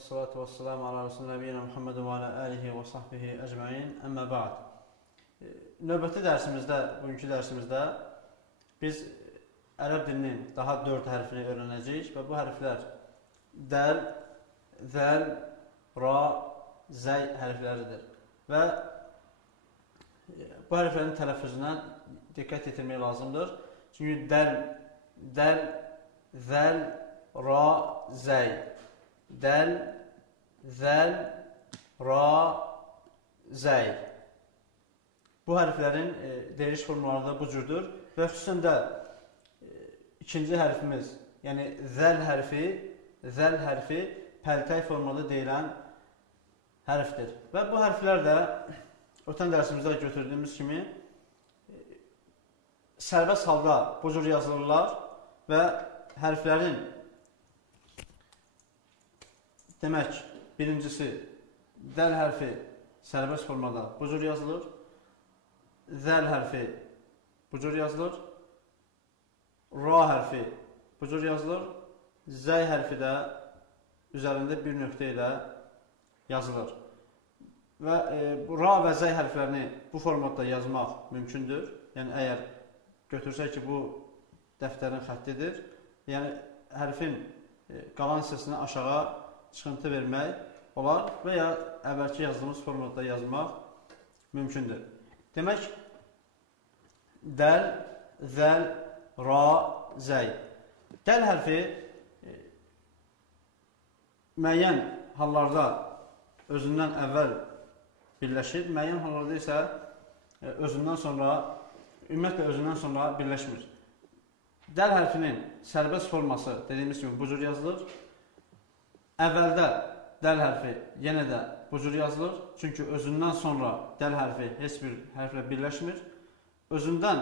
və salatu və selamu ala Resulü Nəbiyyina Muhammedin və alə alihi və sahbihi əcməin. Əmmə ba'd. Növbəti dərsimizdə, bugünkü dərsimizdə biz ərəb dilinin daha 4 hərfini öyrənəcəyik və bu hərflər dəl, zəl, ra, zəy hərfləridir. Və bu hərflərin tələffüzünə diqqət yetirmək lazımdır. Çünki dəl, zəl, ra, zəy. Dəl, zəl, ra, zəy. Bu hərflərin deyiliş formları da bu cürdür və xüsusən də ikinci hərfimiz, yəni zəl hərfi pəltəy formada deyilən hərfdir. Və bu hərflər də ötən dərsimizdə götürdüyümüz kimi sərbəst halda bu cür yazılırlar və hərflərin demək, birincisi dəl hərfi sərbəst formada bu cür yazılır, zəl hərfi bu cür yazılır, ra hərfi bu cür yazılır, zəy hərfi də üzərində bir nöqtə ilə yazılır. Və bu ra və zəy hərflərini bu formatda yazmaq mümkündür. Yəni, əgər götürsək ki, bu dəftərin xəttidir, yəni hərfin qalan hissəsinə aşağı çıxıntı vermək olar və ya əvvəlki yazdığımız formatda yazmaq mümkündür. Demək, dəl, zəl, ra, zəy. Dəl hərfi müəyyən hallarda özündən əvvəl birləşir, müəyyən hallarda isə ümumiyyətlə özündən sonra birləşmir. Dəl hərfinin sərbəst forması dediyimiz kimi bu cür yazılır. Əvvəldə dəl hərfi yenə də bu cür yazılır. Çünki özündən sonra dəl hərfi heç bir hərflə birləşmir. Özündən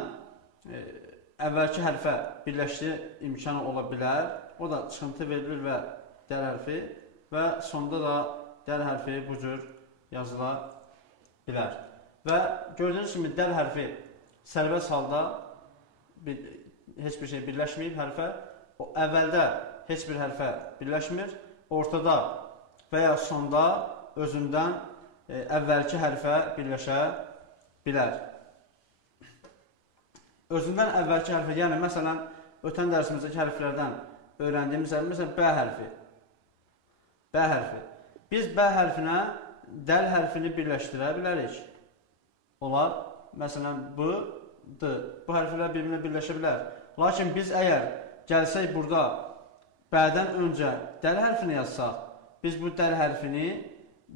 əvvəlki hərfə birləşdiyi imkanı ola bilər. O da çıxıntı verilir və dəl hərfi və sonda da dəl hərfi bu cür yazıla bilər. Və gördüyünüz kimi dəl hərfi sərbəst halda heç bir şey birləşməyib hərfə. O əvvəldə heç bir hərfə birləşmir. Ortada və ya sonda özündən əvvəlki hərfə birləşə bilər. Özündən əvvəlki hərfə, yəni məsələn, ötən dərsimizdəki hərflərdən öyrəndiyimiz hərf, məsələn, B hərfi. B hərfi. Biz B hərfinə dəl hərfini birləşdirə bilərik. Olar, məsələn, B, D. Bu hərflər bir-birinə birləşə bilər. Lakin biz əgər gəlsək burada B-dən öncə dəl hərfini yazsaq, biz bu dəl hərfini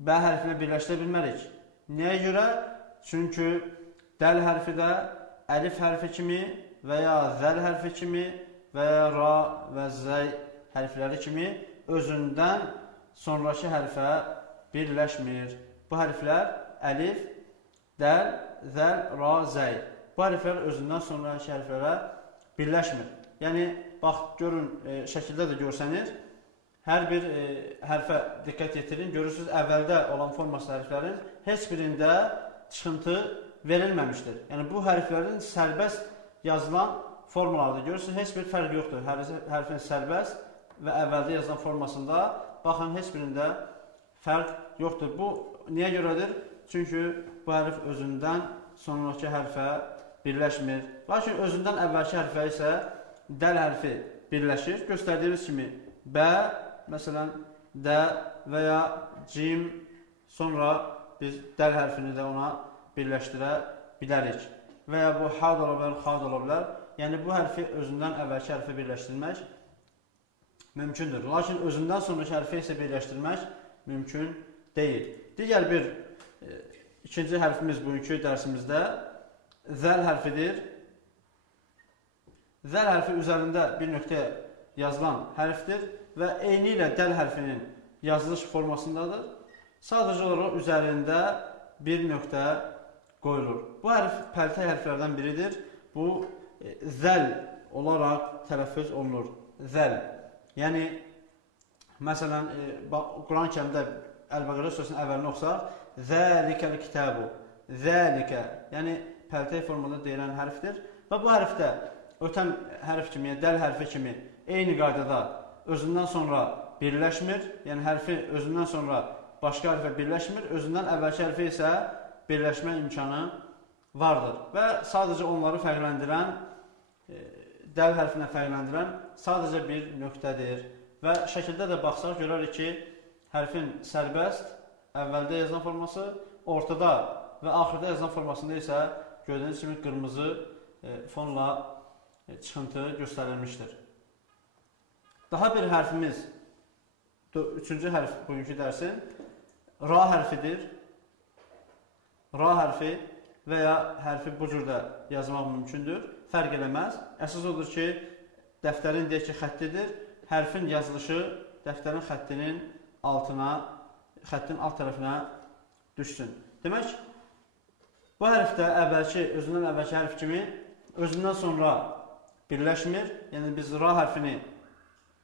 B hərfinə birləşdirə bilmərik. Nəyə görə? Çünki dəl hərfi də əlif hərfi kimi və ya zəl hərfi kimi və ya ra və zəy hərfləri kimi özündən sonraki hərfə birləşmir. Bu hərflər əlif, dəl, zəl, ra, zəy. Bu hərflər özündən sonraki hərflərə birləşmir. Yəni, bax, görün, şəkildə də görsəniz, hər bir hərfə diqqət yetirin. Görürsünüz, əvvəldə olan forması hərflərin heç birində çıxıntı verilməmişdir. Yəni, bu hərflərin sərbəst yazılan formalardır. Görürsünüz, heç bir fərq yoxdur. Hərfin sərbəst və əvvəldə yazılan formasında, baxın, heç birində fərq yoxdur. Bu, niyə görədir? Çünki bu hərf özündən sonraki hərfə birləşmir. Lakin özündən əvvəlki hərfə isə dəl hərfi birləşir. Göstərdiyimiz kimi B, məsələn, D və ya cim, sonra biz dəl hərfini də ona birləşdirə bilərik. Və ya bu ha da ola bilər, xa da ola bilər. Yəni, bu hərfi özündən əvvəlki hərfi birləşdirmək mümkündür. Lakin özündən sonraki hərfi isə birləşdirmək mümkün deyil. Digər bir ikinci hərfimiz bugünkü dərsimizdə zəl hərfidir. Zəl hərfi üzərində bir nöqtə yazılan hərfdir və eyni ilə dəl hərfinin yazılış formasındadır. Sadəcə olaraq üzərində bir nöqtə qoyulur. Bu hərf pəltəy hərflərdən biridir. Bu, zəl olaraq tələffüz olunur. Zəl. Yəni, məsələn, Quran-ı Kərimdə Əl-Bəqərə surəsinin əvvəlini oxusaq, zəlikəl kitəbu, zəlikə, yəni pəltəy formada deyilən hərfdir. Və bu hərfdə ötən hərf kimi, dəl hərfi kimi eyni qaydada özündən sonra birləşmir. Yəni hərfi özündən sonra başqa hərfə birləşmir, özündən əvvəlki hərfə isə birləşmə imkanı vardır. Və sadəcə onları fərqləndirən, dəl hərfinə fərqləndirən sadəcə bir nöqtədir. Və şəkildə də baxsaq görərik ki, hərfin sərbəst, əvvəldə yazılan forması, ortada və axırda yazılan formasında isə gördüyünüz kimi qırmızı fonla çıxıntı göstərilmişdir. Daha bir hərfimiz, üçüncü hərf bugünkü dərsin, ra hərfidir. Ra hərfi və ya hərfi bu cürdə yazmaq mümkündür, fərq eləməz. Əsas odur ki, dəftərin deyək ki, xəttidir, hərfin yazılışı dəftərin xəttinin altına, xəttin alt tərəfinə düşsün. Demək, bu hərfdə özündən əvvəlki hərf kimi özündən sonra birləşmir. Yəni biz ra hərfini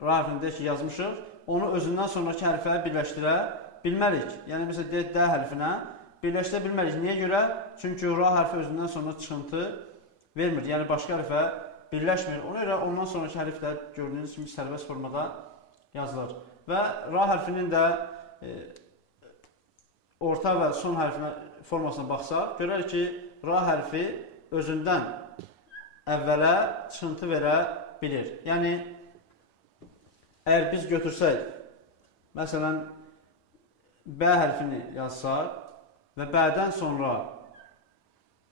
deyək ki, yazmışıq, onu özündən sonraki hərfə birləşdirə bilmərik. Yəni məsələn, deyək, D hərfinə birləşdirə bilmərik. Niyə görə? Çünki ra hərfi özündən sonra çıxıntı vermir. Yəni başqa hərfə birləşmir. Ona görə ondan sonraki hərf də gördüyünüz kimi sərbəst formada yazılır. Və ra hərfinin də orta və son hərfinə formasına baxsaq, görərik ki, ra hərfi özündən əvvələ çıxıntı verə bilir. Yəni, əgər biz götürsək, məsələn, B hərfini yazsaq və B-dən sonra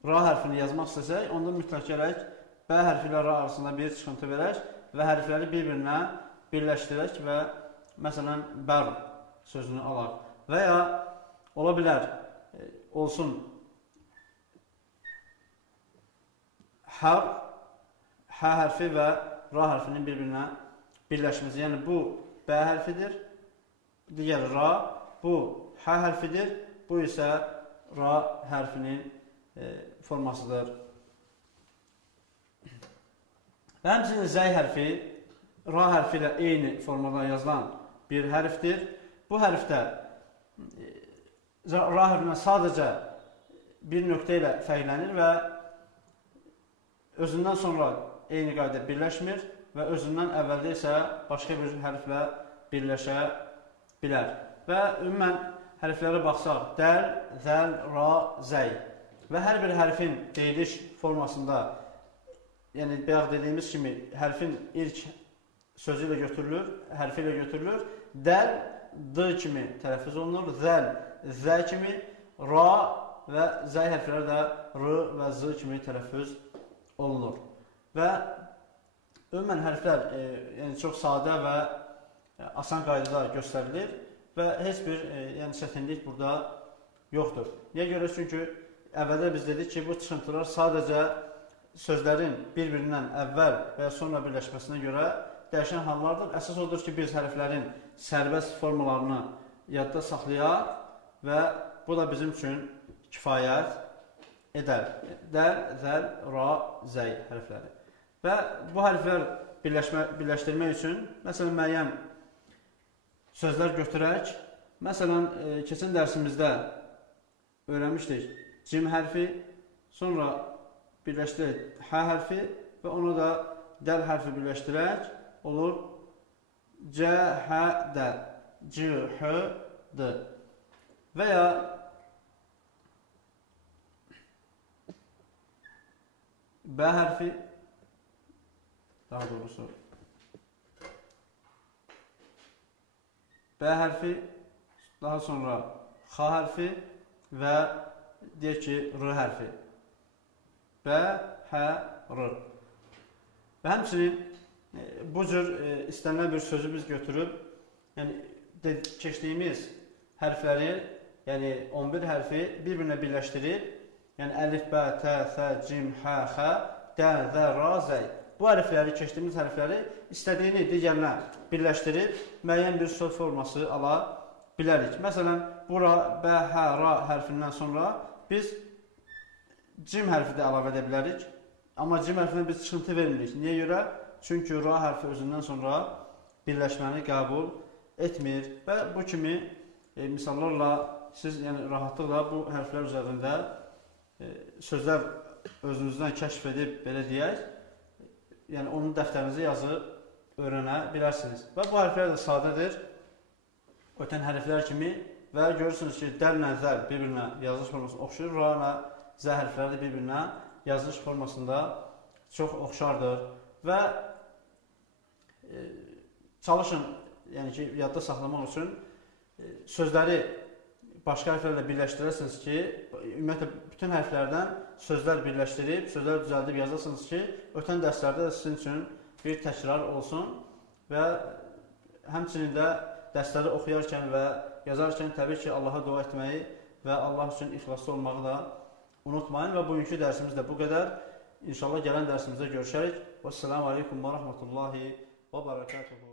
ra hərfini yazmaq istəsək, onda mütləq gərək B hərfi ilə ra arasında bir çıxıntı verək və hərfləri bir-birinə birləşdirək və məsələn, bər sözünü alaq. Və ya ola bilər, olsun hə hərfi və ra hərfinin bir-birinə birləşməsi. Yəni, bu B hərfidir, digər ra, bu hə hərfidir, bu isə ra hərfinin formasıdır. Və həmçinin zəy hərfi ra hərfi ilə eyni formada yazılan bir hərfdir. Bu hərfdə ra hərfinə sadəcə bir nöqtə ilə fərqlənir və özündən sonra eyni qayda birləşmir və özündən əvvəldə isə başqa bir hərflə birləşə bilər. Və ümumən hərflərə baxsaq, dəl, zəl, ra, zəy və hər bir hərfin deyiliş formasında, yəni bayaq dediyimiz kimi hərfin ilk sözü ilə götürülür, hərfi ilə götürülür, dəl, d kimi tələffüz olunur, zəl, zə kimi, ra və zəy hərfləri də r və z kimi tələffüz olunur. Və ümumən hərflər yəni çox sadə və asan qaydada göstərilir və heç bir çətinlik burada yoxdur. Niyə görə? Çünki əvvəldə biz dedik ki, bu çıxıntılar sadəcə sözlərin bir-birindən əvvəl və ya sonra birləşməsinə görə dəyişən hallardır. Əsas odur ki, biz hərflərin sərbəst formalarını yadda saxlayaq və bu da bizim üçün kifayət edər. Dəl, zəl, ra, zəy hərfləri. Və bu hərflər birləşdirmək üçün, məsələn, müəyyən sözlər götürək. Məsələn, keçən dərsimizdə öyrənmişdik cim hərfi, sonra birləşdirək hə hərfi və onu da dəl hərfi birləşdirək, olur c, hə, də, c, h, d. Və ya B hərfi, daha doğrusu B hərfi, daha sonra X hərfi və deyək ki, R hərfi. B, H, R. Və həmçinin bu cür istənilən bir sözü biz götürüb, yəni keçdiyimiz hərfləri, yəni 11 hərfi bir-birinə birləşdirib, yəni əlif, bə, tə, sə, cim, hə, xə, də, zə, ra, zəy. Bu hərfləri, keçdiyimiz hərfləri istədiyini digərinə birləşdirib müəyyən bir söz forması ala bilərik. Məsələn, bura, bə, hə, ra hərfindən sonra biz cim hərfi də əlavə edə bilərik. Amma cim hərfindən biz çıxıntı vermirik. Niyə görə? Çünki ra hərfi özündən sonra birləşməni qəbul etmir. Və bu kimi misallarla siz rahatlıqla bu hərflər üzərində sözlər özünüzdən kəşf edib, belə deyək, yəni onun dəftərinizə yazıb öyrənə bilərsiniz. Və bu hərflər də sadədir. ötən hərflər kimi və görürsünüz ki, dəllə zəl bir-birinə yazılış formasında oxşayır, ra-la zə hərfləri də bir-birinə yazılış formasında çox oxşardır və çalışın, yəni ki, yadda saxlamaq üçün sözləri başqa hərflərlə birləşdirəsiniz ki, ümumiyyətlə bütün hərflərdən sözlər birləşdirib, sözlər düzəldib yazasınız ki, ötən dərslərdə də sizin üçün bir təkrar olsun və həmçinin də dərsləri oxuyarkən və yazarkən təbii ki, Allaha dua etməyi və Allah üçün ixlaslı olmağı da unutmayın və bugünkü dərsimiz də bu qədər. İnşallah gələn dərsimizdə görüşərik. Vəssalamu aleykum və rəhmətullahi və bərəkatuhu.